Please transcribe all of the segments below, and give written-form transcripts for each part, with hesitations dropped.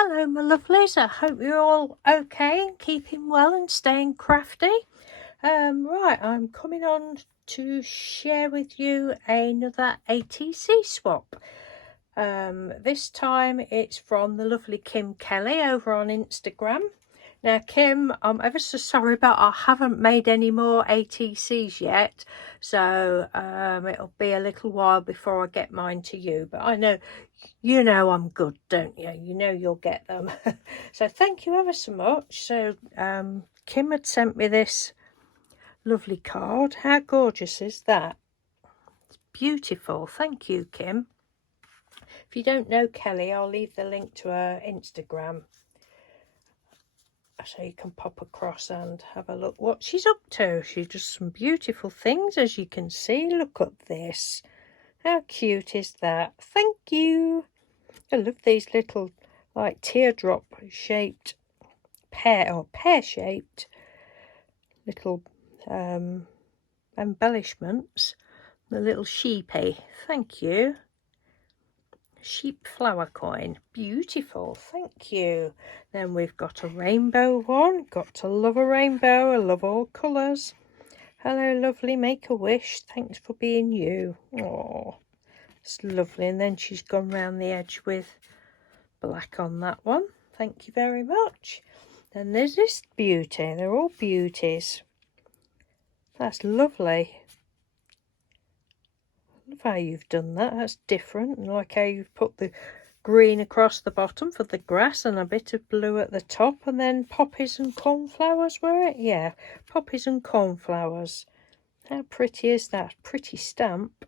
Hello my lovelies, I hope you're all okay and keeping well and staying crafty. Right, I'm coming on to share with you another ATC swap. This time it's from the lovely Kim Kelly over on Instagram. Now Kim, I'm ever so sorry, but I haven't made any more ATCs yet, so it'll be a little while before I get mine to you, but I know you know I'm good, don't you? You know you'll get them. So thank you ever so much. So Kim had sent me this lovely card. How gorgeous is that? It's beautiful. Thank you, Kim. If you don't know Kelly, I'll leave the link to her Instagram so you can pop across and have a look what she's up to. She does some beautiful things, as you can see. Look at this. How cute is that? Thank you. I love these little like teardrop shaped pear shaped little embellishments. The little sheepy. Thank you. Sheep flower coin. Beautiful. Thank you. Then we've got a rainbow one. Got to love a rainbow. I love all colours. Hello lovely, make a wish. Thanks for being you. Oh, it's lovely. And then she's gone round the edge with black on that one. Thank you very much. Then there's this beauty. They're all beauties. That's lovely. Love how you've done that. That's different. And like how you've put the green across the bottom for the grass and a bit of blue at the top, and then poppies and cornflowers, were it? Yeah, poppies and cornflowers. How pretty is that? Pretty stamp.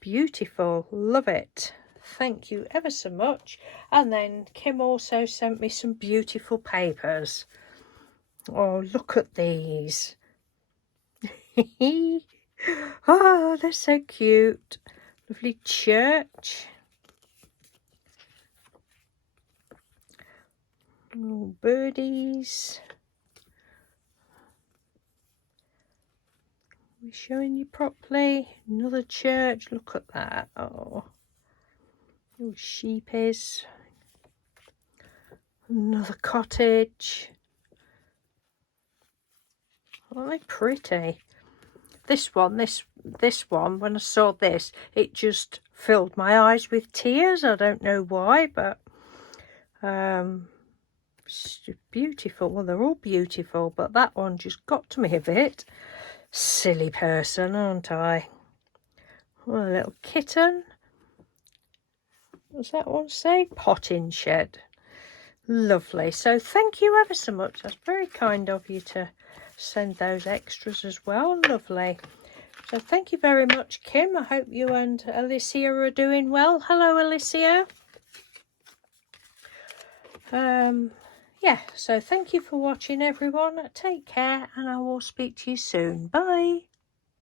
Beautiful. Love it. Thank you ever so much. And then Kim also sent me some beautiful papers. Oh, look at these. Oh, they're so cute. Lovely church. Little birdies. We're showing you properly. Another church. Look at that. Oh, little sheepies. Another cottage. Aren't they pretty? This one, when I saw this, it just filled my eyes with tears. I don't know why, but it's beautiful. Well, they're all beautiful, but that one just got to me a bit. Silly person, aren't I? Well, a little kitten. What's that one say? Potting shed. Lovely. So thank you ever so much. That's very kind of you to send those extras as well. Lovely. So thank you very much, Kim. I hope you and Alicia are doing well. Hello, Alicia. Yeah, so thank you for watching, everyone. Take care, and I will speak to you soon. Bye.